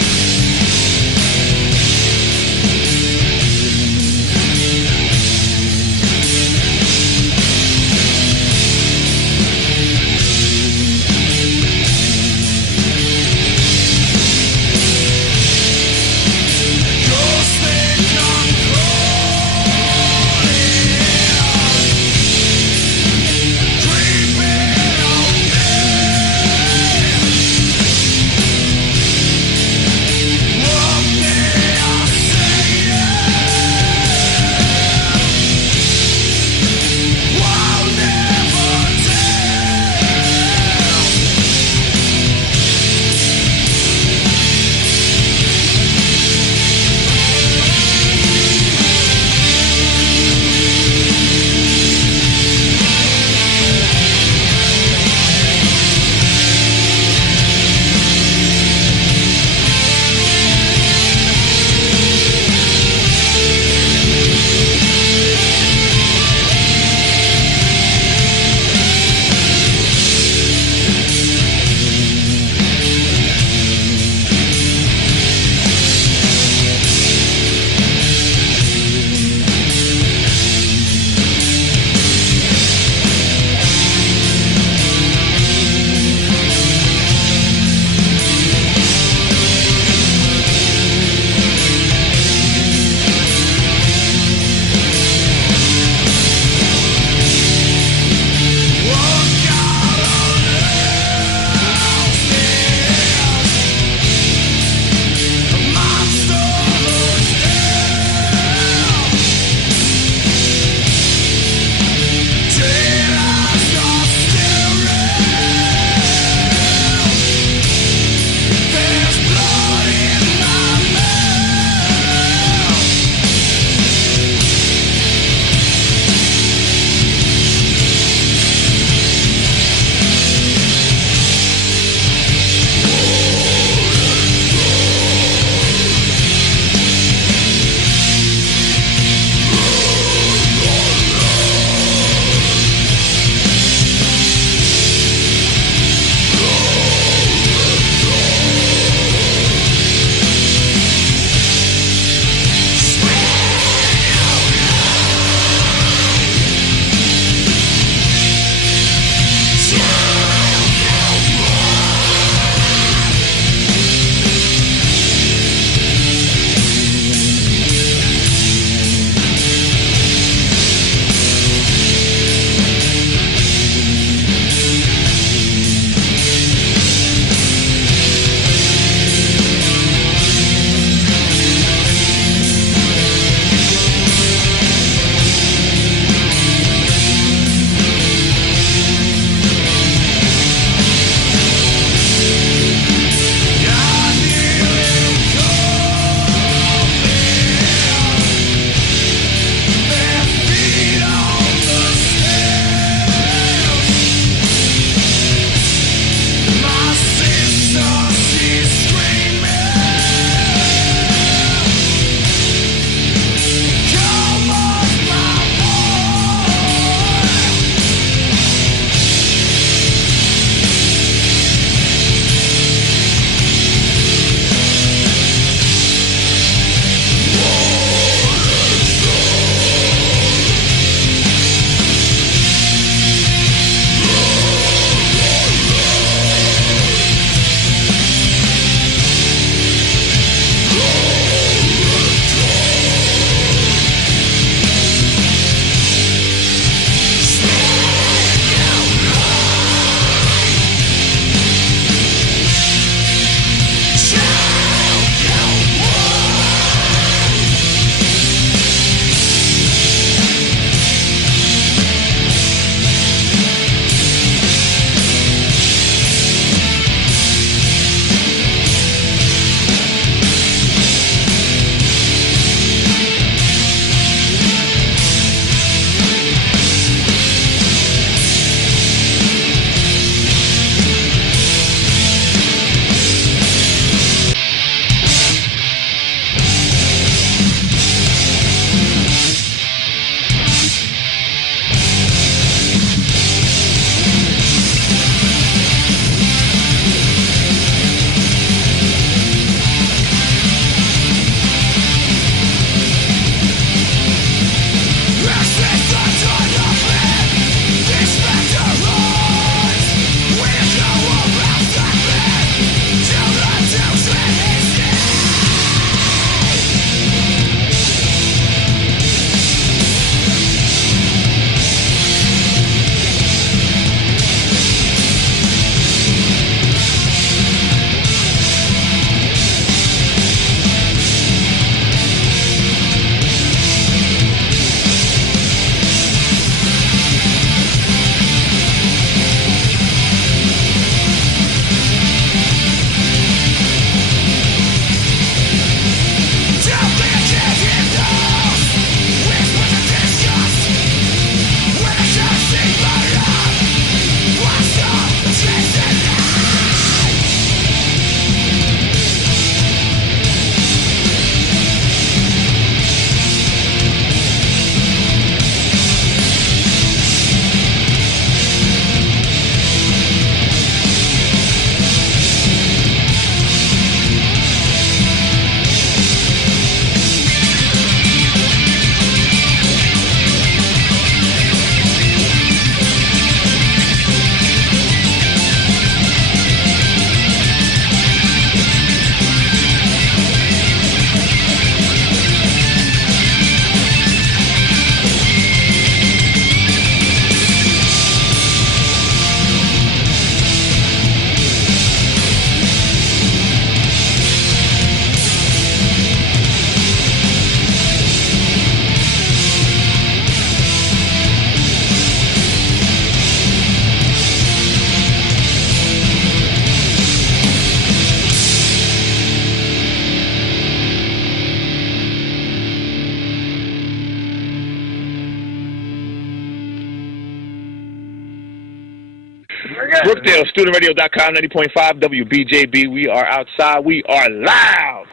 Brookdale, studentradio.com, 90.5 WBJB. We are outside. We are live.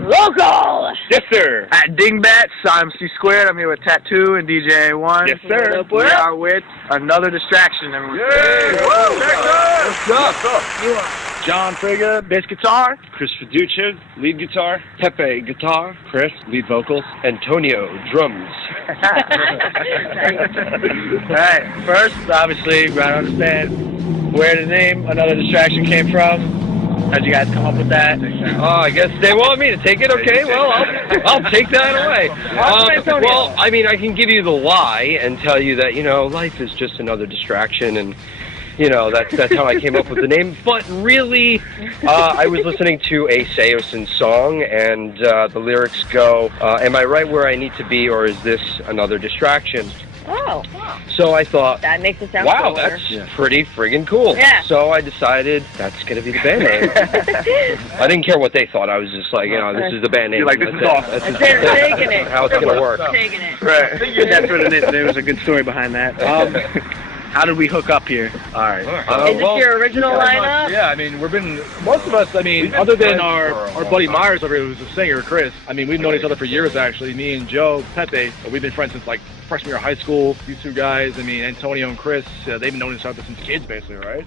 Local! Yes, sir. At Dingbats, I'm C Squared. I'm here with Tattoo and DJ A1. Yes, sir. We are with Another Distraction. What's up? John Frigga, bass guitar. Chris Fiducia, lead guitar. Pepe, guitar. Chris, lead vocals. Antonio, drums. Alright, first, obviously, we gotta understand where the name Another Distraction came from. How'd you guys come up with that? Oh, I guess they want me to take it. Okay, well, I'll take that away. Well, I mean, I can give you the why and tell you that, life is just another distraction, and that's how I came up with the name. But really, I was listening to a Seosin song, and the lyrics go, am I right where I need to be, or is this another distraction? Oh. So I thought, That makes it sound wow, cooler. that's pretty friggin' cool. Yeah. So I decided that's going to be the band name. I didn't care what they thought. I was just like, this is the band name. You're like, this is awesome. That's Taking it. how it's going to work. Taking it. Right. That's what it is. There was a good story behind that. How did we hook up here? All right. Is this your original lineup? Yeah, I mean, most of us, other than our buddy Myers over here, who's a singer, Chris, we've known each other for years, actually. Me and Joe, Pepe, we've been friends since, freshman year of high school. These two guys, Antonio and Chris, they've been knowing each other since kids, basically, right?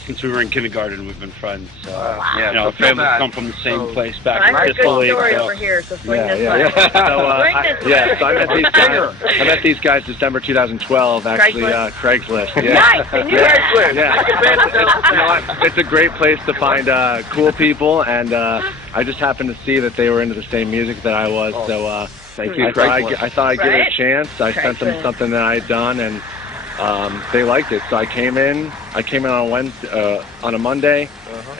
Since we were in kindergarten, we've been friends. Wow. Families come from the same place back I in heard a Bristol. good story over here, so swing this way. So I met these guys December 2012, actually, Craigslist. Yeah. Nice, I knew Craigslist. It's a great place to find cool people, and I just happened to see that they were into the same music that I was, so Thank you, I thought I'd give it a chance. I sent them something that I had done, and they liked it. So I came in on Wednesday, on a Monday,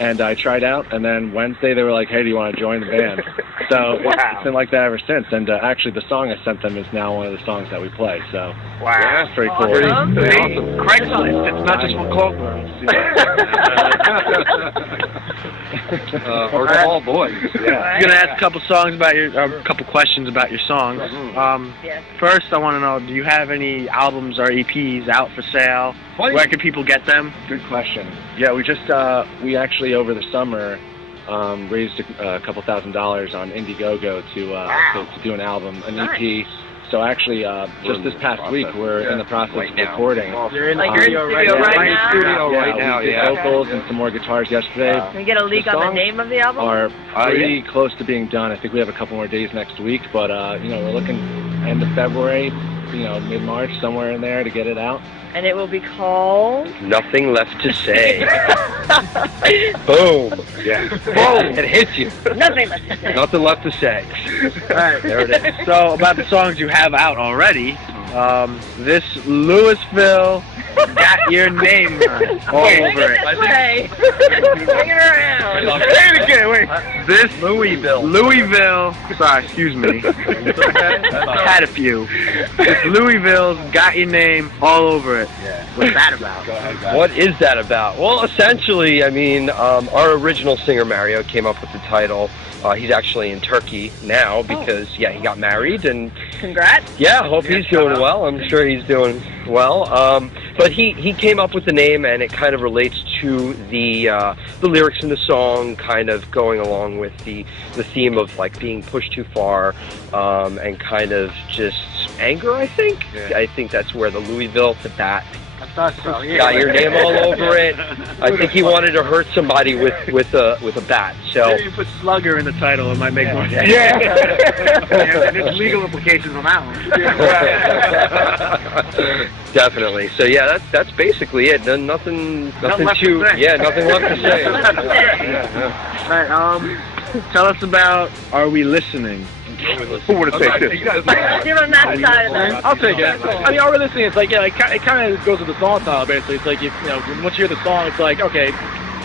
and I tried out. And then Wednesday they were like, "Hey, do you want to join the band?" So it's been like that ever since. And actually, the song I sent them is now one of the songs that we play. So that's pretty cool. Awesome. Craigslist. It's not just for call girls. Or small boys. Yeah. I'm gonna ask a couple songs about couple questions about your songs. First, I want to know: do you have any albums or EPs out for sale? Where can people get them? Good question. Yeah, we actually over the summer raised a couple $1,000s on Indiegogo to do an album, an EP. So actually, just this past week, we're in the process of recording. You're in the studio right now. We did vocals and some more guitars yesterday. Can we get a leak on the name of the album? Are pretty close to being done. I think we have a couple more days next week, but we're looking end of February, mid-March, somewhere in there to get it out. And it will be called... Nothing Left to Say. Boom. Yeah. Boom. It hits you. Nothing left to say. Nothing left to say. All right. There it is. So about the songs you have out already, this Louisville got your name all over it. Bring it around. Say it again. Wait. This Louisville. Sorry, excuse me. Had a few. This Louisville's got your name all over it. Yeah. What's that about? What is that about? Well, essentially, our original singer Mario came up with the title. He's actually in Turkey now because, he got married and... Congrats. Yeah, hope he's doing well. I'm sure he's doing well. But he came up with the name, and it kind of relates to the lyrics in the song, kind of going along with the theme of being pushed too far, and kind of just anger. I think. Yeah. I think that's where the Louisville to that. Got your name all over it. I think he wanted to hurt somebody with a bat. So maybe you put Slugger in the title, it might make more sense. There's legal implications on that one. Definitely. So that's basically it. Nothing nothing left too. To say. Yeah, nothing left to say. All right. Tell us about Are We Listening? Who would have taken this? Give him that side of that. I'll take it. Are we listening? It's it kind of goes with the song style, basically. It's once you hear the song, it's okay,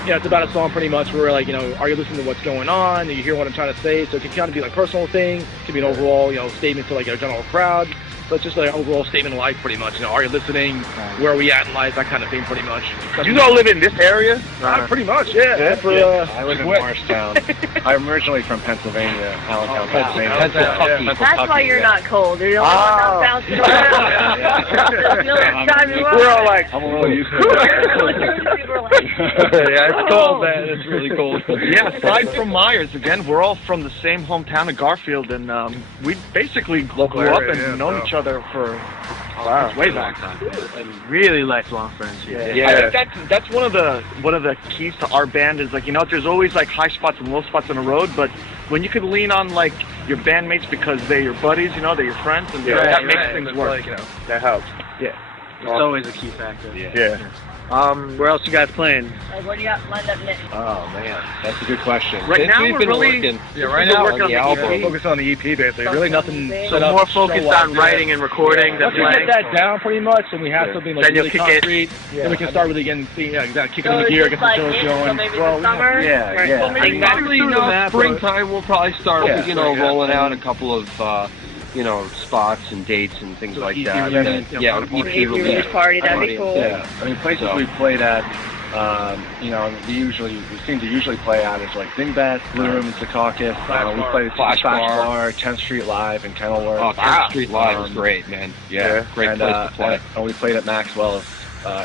it's about a song pretty much where, are you listening to what's going on? Do you hear what I'm trying to say? So it can kind of be, personal thing. It could be an overall, statement to, a general crowd. But just like overall statement of life, pretty much. You know, are you listening? Where are we at in life? That kind of thing, pretty much. You all live in this area? Pretty much, yeah. I live in Morristown. I'm originally from Pennsylvania, Allentown, Pennsylvania. That's why you're not cold. You're the only one not bouncing around. We're all like, I'm a little used to it. Yeah, it's cold, man. It's really cold. Yeah, aside from Myers, again, we're all from the same hometown of Garfield, and we basically grew up and known each other for way back. And really lifelong friends. I think that's one of the keys to our band is like, you know, there's always like high spots and low spots on the road, but when you can lean on like your bandmates because they're your buddies, you know, they're your friends, and that makes things work. Like, you know, that helps. Yeah, it's always a key factor. Yeah. Where else you guys playing? What do you got lined up next? Oh man, that's a good question. Right now we're really right now working on the album. Focus on the EP basically. Really nothing. So more focused on writing and recording than Once we playing. get that down pretty much, and we have something like Then you'll really kick it. concrete, then we can start really getting kick it into gear, get some shows going. Maybe the summer? Springtime we'll probably start, Yeah. rolling out a couple of, spots and dates and things like that. release. EP Release party, that'd be cool. Yeah, I mean places we've played at. We seem to usually play out is like Dingbat, Blue Room, and Secaucus. We played at Flash Bar, 10th Street Live in Kenilworth. Oh, 10th Street Live is great, man. Yeah, great place to play. And we played at Maxwell's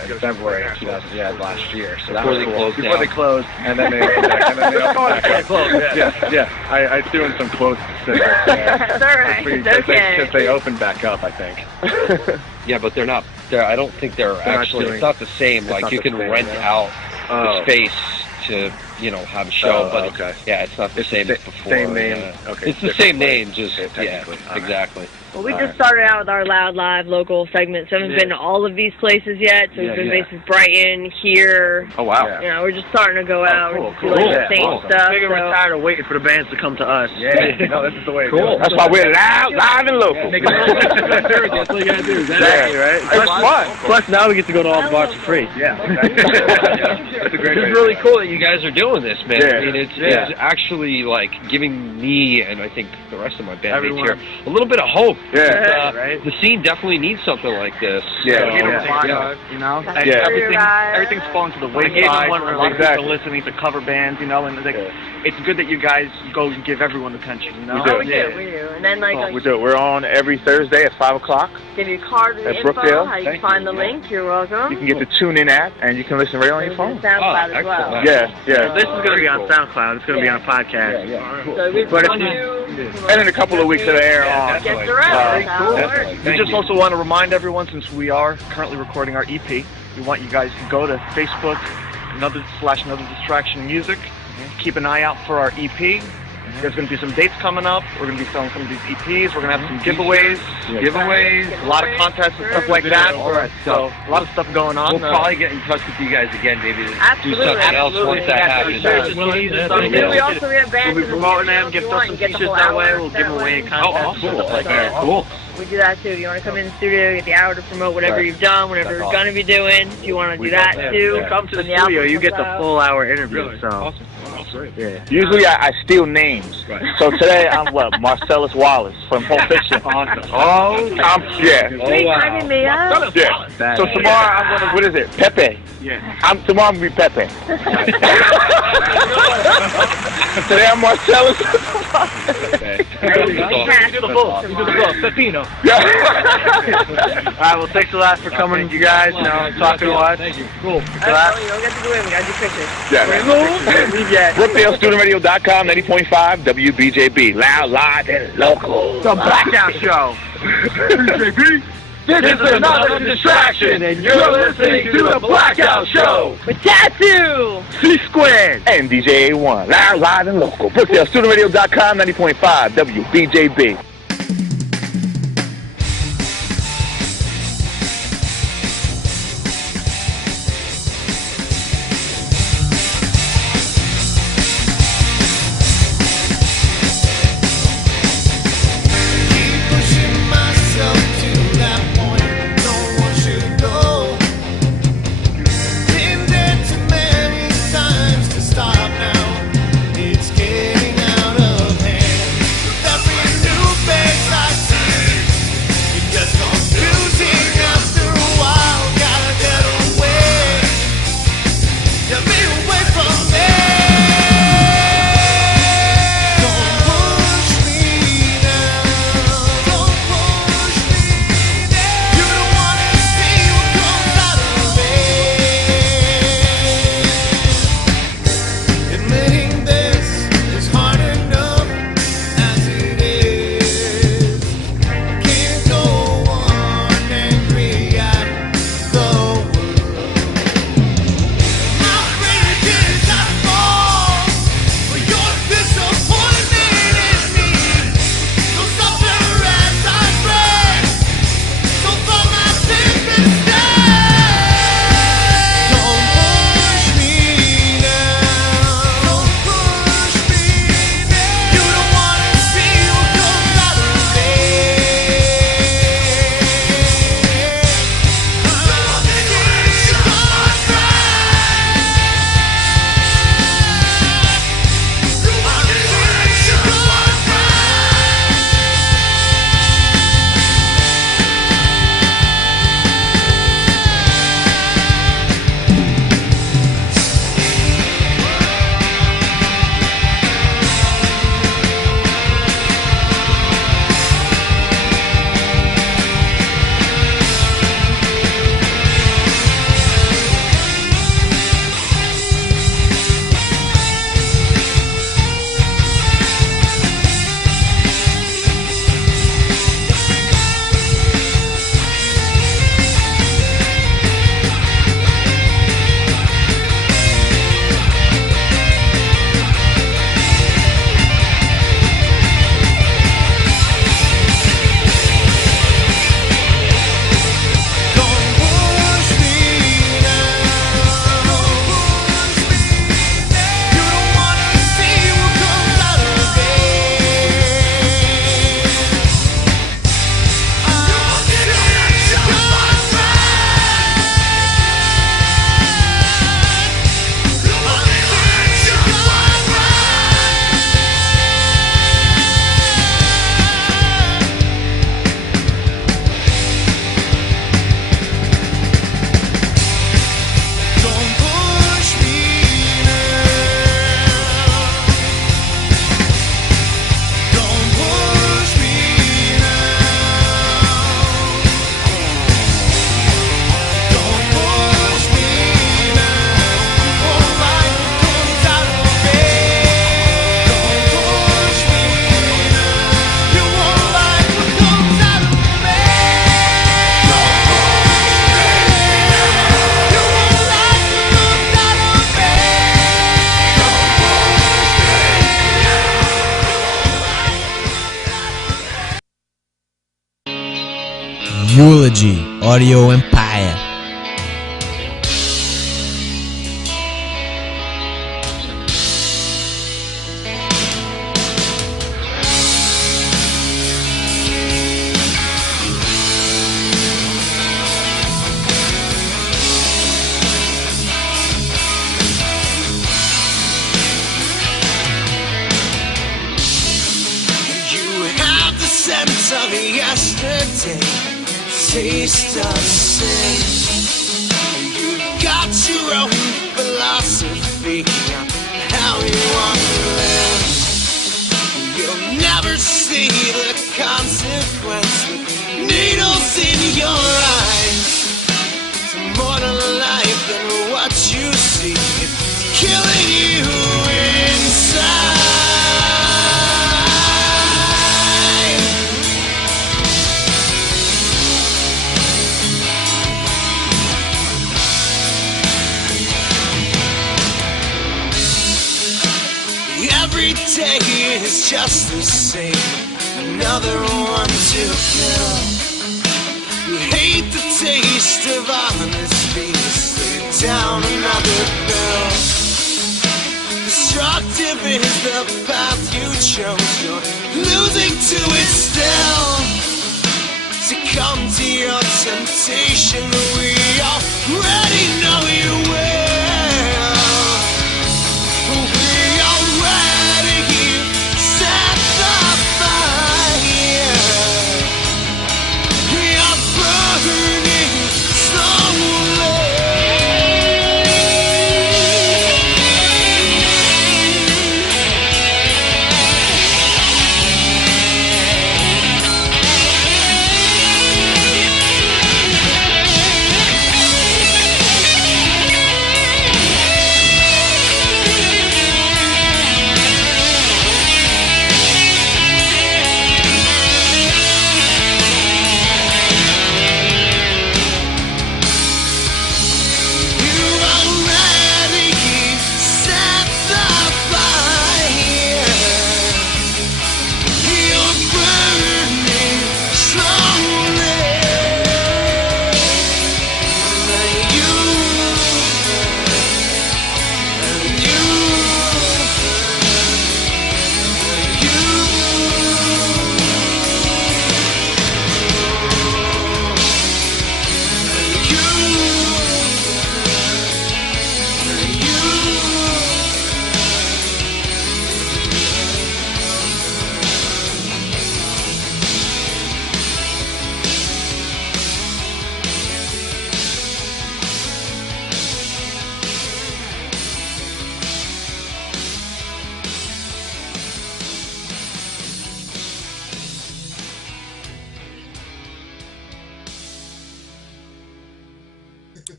in February of 2000, last year. So that Before was they cool. closed Before down. they closed, and then they opened back. And then they opened back. Yeah. I threw in some quotes. That's all right. It's okay. Because they opened back up, I think. Yeah, but they're not. I don't think they're actually. It's not the same. Like you can rent out the space to have a show, but it's not the same as before. Same name. Yeah. Okay. It's the same name, just technically. exactly. Well, we just started out with our Loud Live local segment, so we haven't been to all of these places yet. So we've been basically Brighton, here. Oh wow. You know, we're just starting to go out. Cool, We're cool. just doing the same stuff. We're So. tired of waiting for the bands to come to us. Yeah. No, this is the way. Cool. That's why we're live and local. That's all you gotta do. Exactly, right? That's fun. Plus, now we get to go to all the bars for free. Yeah. That's a great. It's really cool that you guys are doing this, man. Yeah. I mean, it's actually like giving me and I think the rest of my bandmates here a little bit of hope. Yeah. The scene definitely needs something like this. Yeah. You know, and Yeah. everything's fallen to the wayside. A lot of people are listening to cover bands, and it's good that you guys go and give everyone attention. You know, We do. Oh, we do. And then, We do. We're on every Thursday at 5 o'clock. give you a card with At info, Brookdale. how you can find the link. You're welcome. You can get the TuneIn app, and you can listen right on your phone. SoundCloud as well. Yeah. this is going to be on SoundCloud. It's going to be on a podcast. So we But if want you- you And in a couple of weeks it'll air on. get the rest. That's how it works. We just also want to remind everyone, since we are currently recording our EP, we want you guys to go to Facebook, another distraction music. Keep an eye out for our EP. There's going to be some dates coming up. We're going to be selling some of these EPs. We're going to have some giveaways, a lot of contests and stuff like that. So a lot of stuff going on. We'll probably get in touch with you guys again, maybe to Absolutely. do something else once that happens. We also have bands We'll be promoting them, give us some t-shirts that way. We'll give them away in contests. Stuff like that. Cool. We do that too. If you want to come in the studio, get the hour to promote whatever you've done, whatever you're going to be doing. If you want to do that too, Come to the when album studio, you comes get the out. full hour interview. So. Usually I steal names. So today I'm Marcellus Wallace from Pulp Fiction. Oh, Yeah. Wait, timing me up. Yeah. So tomorrow I'm gonna, what is it? Pepe. Yeah. Tomorrow I'm gonna be Pepe. Today I'm Marcellus. You do the full. Pepino. Yeah. All right, well, thanks a lot for coming, you guys. Talking to us. Thank you. Cool. You don't get to go in. We got to do pictures. Yeah. BrookdaleStudentRadio.com, 90.5 WBJB. Loud, live, and local. The Blackout Show. BJB. This is another distraction, and you're listening to The Blackout Show. With Tattoo. C-Squared. And DJ A1. Loud, live, and local. BrookdaleStudentRadio.com, 90.5 WBJB. Stop now, it's getting out of hand. Every new AEG, Audio Empire. Sense of yesterday, taste of sin. You got your own philosophy on how you want to live. You'll never see the consequence with needles in your eyes. It's more to life than what you see. It's killing you inside. Every day is just the same, another one to kill. You hate the taste of honesty, stay down another pill. Destructive is the path you chose, you're losing to it still. Succumb to your temptation, we already know you will.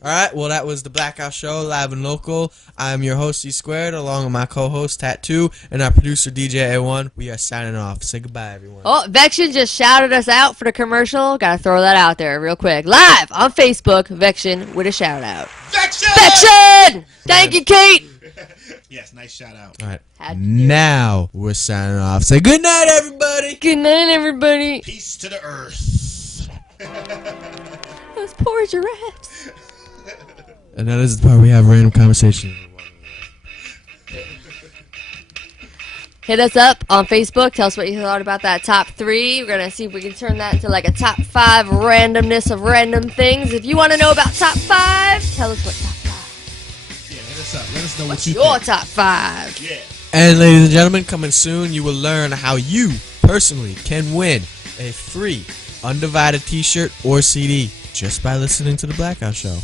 Alright, well that was the Blackout Show, live and local. I'm your host, C Squared, along with my co-host, Tattoo, and our producer, DJ A1. We are signing off. Say goodbye, everyone. Oh, Vection just shouted us out for the commercial. Gotta throw that out there real quick. Live on Facebook, Vection with a shout out. Vection! Thank you, Kate! Yes, nice shout out. Alright, now we're signing off. Say good night, everybody! Good night, everybody! Peace to the earth. Those poor giraffes. And that is the part we have random conversation. Hit us up on Facebook. Tell us what you thought about that top 3. We're going to see if we can turn that into like a top 5 randomness of random things. If you want to know about top 5, tell us what top 5. Yeah, hit us up. Let us know What's what you your think. top 5? Yeah. And ladies and gentlemen, coming soon, you will learn how you personally can win a free Undivided t-shirt or CD just by listening to the Blackout Show.